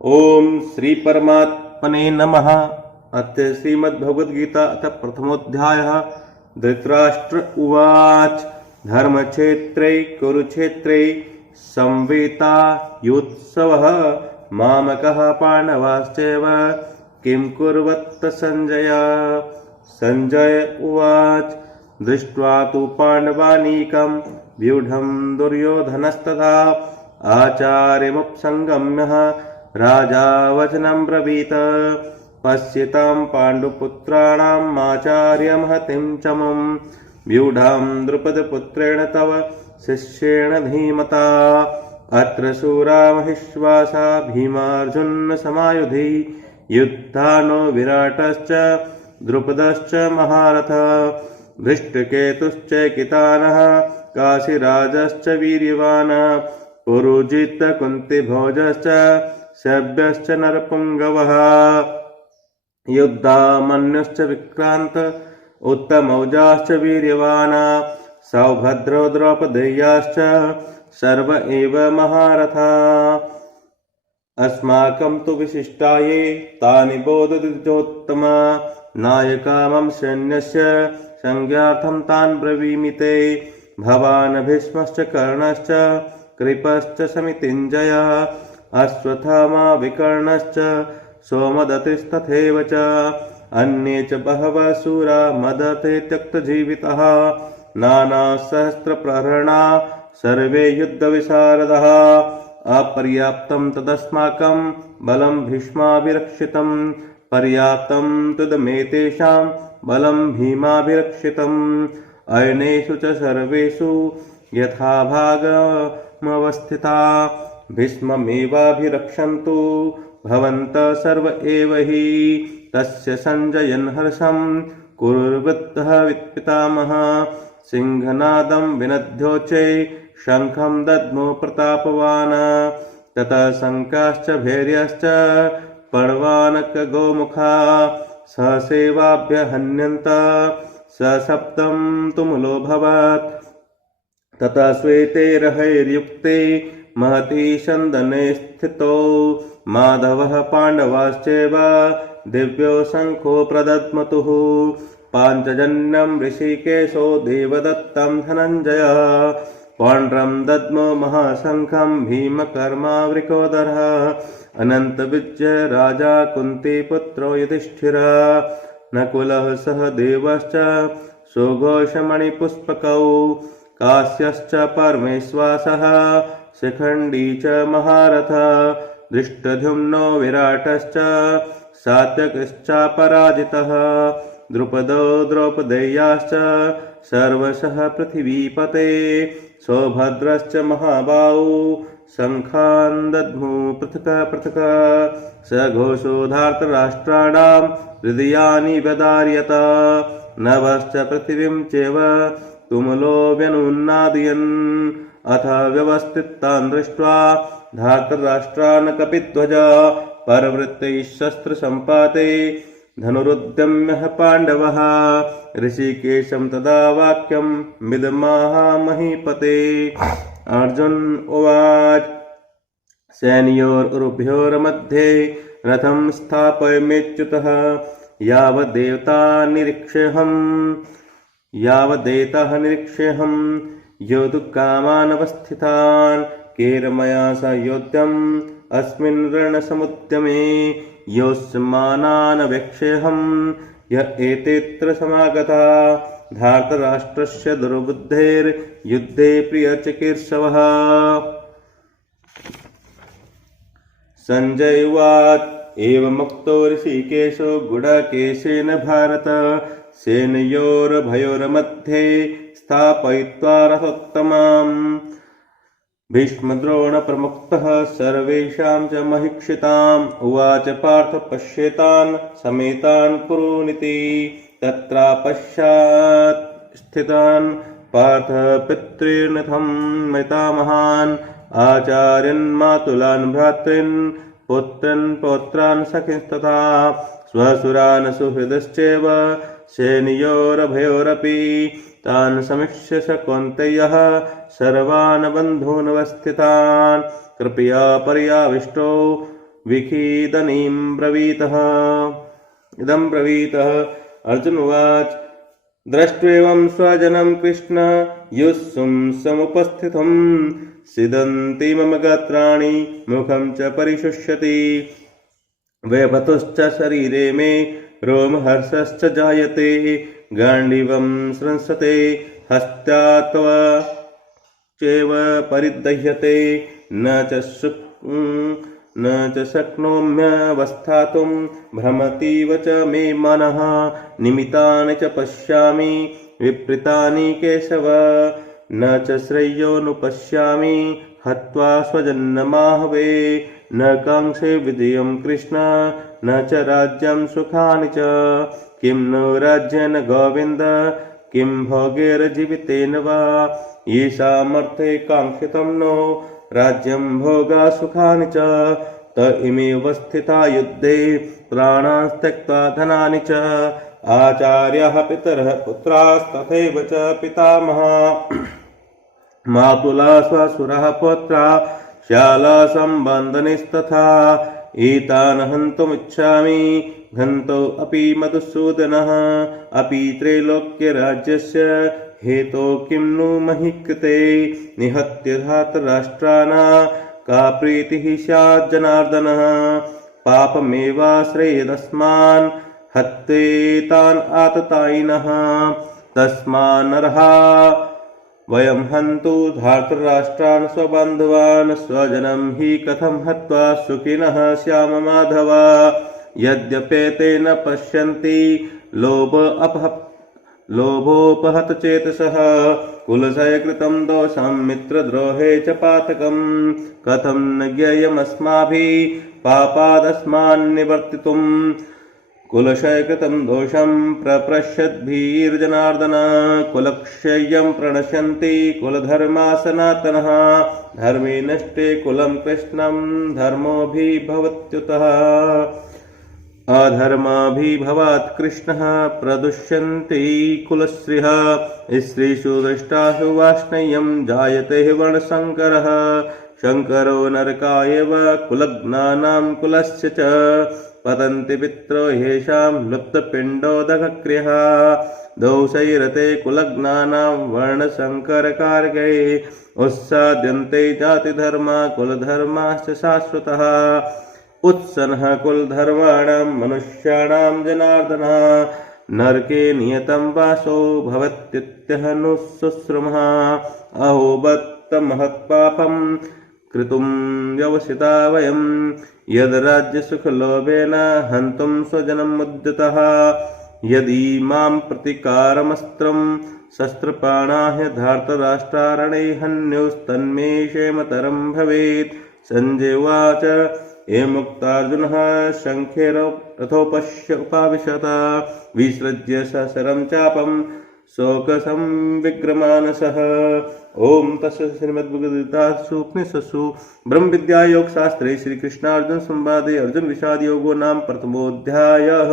ओम श्री परमात्मने नमः। अथ श्रीमद्भगवद्गीता अथ प्रथमोऽध्यायः। धृतराष्ट्र उवाच धर्मक्षेत्रे कुरुक्षेत्रे संवेतायुत्सवः मामकः पाण्डवाश्चैव किं कुर्वत् संजय। संजय उवाच दृष्ट्वा तु पाण्डवानीकं व्यूढं दुर्योधनस्तथा आचार्यमुपसंगम्य राजा वचनं ब्रवीत पश्यतां पाण्डुपुत्राणाम् आचार्यमहतिं च मुं व्यूढां द्रुपदपुत्रेण तव शिष्येण धीमता अत्र शूरा महिष्वासा भीमार्जुनसमायुधि युद्धानो विराटश्च द्रुपदश्च महारथ धृष्टकेतुश्च कितानः काशीराजश्च वीर्यवान् पुरुजित कुन्तिभोजश्च शव्यश्च नरपुङ्गवः युद्धामन्युश्च विक्रान्त उत्तमौजाश्च वीर्यवान् सौभद्रो द्रौपदेयाश्च सर्व एव महारथा अस्माकं तु विशिष्टाये तानि बोधद्विजोत्तम नायका मम सैन्यस्य संज्ञार्थं तान् ब्रवीमि ते भवान् भीष्मश्च कर्णश्च कृपश्च समितिञ्जय अश्वत्थामा विकर्णश्च सोमदत्तिस्तथैव च अन्ये च बहवः शूरा मदते त्यक्तजीवितः नानासहस्रप्रहरणा सर्वे युद्धविशारदः अपर्याप्तं तदस्माकं बलं भीष्माभिरक्षितं पर्याप्तं तदमेतेषां बलं भीमाभिरक्षितम् अयनेषु च सर्वेषु यथाभागमवस्थिता भीष्ममेवाभिरक्षन्तु भवन्तः सर्व एव हि तस्य संजयन् हर्षं कुर्वृद्धः पितामहः सिंहनादं विनद्योच्चे शङ्खं दद्मो प्रतापवान् ततः शङ्काश्च भैर्यश्च पर्वानकगोमुखा सहसेवाभ्य हन्यन्त सशब्दं तुमुलोऽभवत् ततः श्वेते रहैर्युक्ते महती सन्दने स्थितो माधवः पाण्डवाश्चैव दिव्यो शङ्खो प्रदद्मतुः पाञ्चजन्यं ऋषिकेशो देवदत्तं धनञ्जयः पौण्ड्रं दद्मो महाशङ्खं भीमकर्मावृकोदरः अनन्तविजय राजा कुन्तीपुत्रो युधिष्ठिरः नकुलः सह देवश्च सुघोषमणिपुष्पकौ काश्यश्च परमेश्वासः शिखण्डी च महारथ दृष्टद्युम्नो विराटश्च सात्यकिश्चापराजितः द्रुपदो द्रौपदेयाश्च सर्वशः पृथिवीपते सौभद्रश्च महाबाहु शङ्खान् दद्मु पृथक् पृथक् सघोषो धार्तराष्ट्राणां हृदयानि व्यदार्यत नभश्च पृथिवीं चैव तुमुलो व्यनुन्नादयन् अथ व्यवस्थितान् दृष्ट्वा धार्तराष्ट्रान् कपिध्वज परवृत्तैः शस्त्रसम्पाते धनुरुद्यम्यः पाण्डवः ऋषिकेशं तदा वाक्यं विदमाह महीपते। अर्जुन उवाच सैन्योरुभयोर्मध्ये रथं स्थापयाम्यच्युतः यावदेतः निरीक्ष्यहं योद्धुकामानवस्थितान् केरमया सयोध्यम् अस्मिन् रणसमुद्यमे योत्स्यमानान् वेक्ष्यहं य एतेऽत्र समागता धार्तराष्ट्रस्य दुर्बुद्धेर्युद्धे प्रियचिकीर्षवः। संजय उवाच एवमुक्तो ऋषिकेशो गुडाकेशेन भारत सेनयोरुभयोर्मध्ये स्थापयित्वा रथोत्तमाम् भीष्मद्रोणप्रमुक्तः सर्वेषां च महीक्षिताम् उवाच पार्थ पश्येतान् समेतान् कुरूनिति तत्रापश्चात् स्थितान् पार्थ पितॄन्नथं पितामहान् आचार्यान् मातुलान् भ्रातॄन् पुत्रान् पौत्रान् सखींस्तथा स्वसुरान् सुहृदश्चैव सेनयोरुभयोरपि तान् समीक्ष्य स कौन्तेयः सर्वान् बन्धूनवस्थितान् कृपया पर्याविष्टो विखीदनीं ब्रवीतः। इदं ब्रवीतः अर्जुन उवाच दृष्ट्वेवं स्वजनं कृष्ण युत्सुं समुपस्थितं सीदन्ति मम गात्राणि मुखं च परिशुष्यति व्यपतुश्च शरीरे मे रोमहर्षश्च जायते गाण्डीवं स्रंसते हस्त्यात्व चैव परिदह्यते न च शक्नोम्यवस्थातुं भ्रमतीव च मे मनः निमितानि च पश्यामि विपरीतानि केशव न च श्रेयोनुपश्यामि हत्वा स्वजन्ममाहवे न काङ्क्षे विजयं कृष्ण न च राज्यं सुखानि च किं नो राज्येन गोविन्द किं भोगैर्जीवितेन वा येषामर्थे काङ्क्षितं नो राज्यं भोगा सुखानि च त इमेव स्थिता युद्धे प्राणान् त्यक्त्वा धनानि च आचार्याः पितरः पुत्रास्तथैव च पितामहः मातुला स्वसुरः पुत्रा शाला सम्बन्धनिस्तथा एतान् हन्तुमिच्छामि घ्नतो अपि मधुसूदनः अपि त्रैलोक्यराज्यस्य हेतो किं नु महि कृते निहत्य धातराष्ट्राणां का प्रीतिः स्यात् जनार्दनः पापमेवाश्रयेदस्मान् हत्येतान् आततायिनः तस्मान्नर्हा वयं हन्तु धार्तराष्ट्रान् स्वबन्धुवान् स्वजनं हि कथं हत्वा सुखिनः स्याम माधव यद्यपेते न पश्यन्ति लोभोपहत चेतसः कुलक्षयकृतं दोषं मित्रद्रोहे च पातकं कथं न ज्ञेयमस्माभिः पापादस्मान्निवर्तितुम् कुलक्षयकृतं दोषं प्रपश्यद्भिर्जनार्दन कुलक्षयं प्रणश्यन्ति कुलधर्मा सनातनः धर्मे नष्टे कुलं कृष्णं धर्मोऽभिभवत्युतः अधर्माभिभवात् कृष्णः प्रदुष्यन्ति कुलश्रियः स्त्रीषु दृष्टासु वाष्णेयं जायते वर्णशङ्करः शङ्करो नरकायैव कुलज्ञानां कुलस्य च पतन्ति पित्रो येषां लुप्तपिण्डोदकक्रियः दोषैरते कुलज्ञानां वर्णशङ्करकारकैः उत्साद्यन्ते जातिधर्मा कुलधर्माश्च शाश्वतः उत्सन्नः कुलधर्माणां मनुष्याणां जनार्दनः नरके नियतं वासो भवत्युत्यहनुशुश्रुमः अहो बत्त महत्पापं कृतुं व्यवसिता वयं यद् राज्यसुखलोभेन हन्तुं स्वजनम् उद्यतः यदि मां प्रतिकारमस्त्रं शस्त्रपाणाः धार्तराष्ट्रारणे हन्युस्तन्मे क्षेमतरं भवेत् संजय उवाच एमुक्तार्जुनः शङ्खेरथोपश्य उपाविशत विसृज्य सशरं चापं शोकसंविग्रमानसः ओम तस्य श्रीमद्भगवद्गीतासु उपनिषत्सु ब्रह्म विद्या योग शास्त्रे श्री कृष्णार्जुन संवादे अर्जुन विषाद योगो नाम प्रथमोऽध्यायः।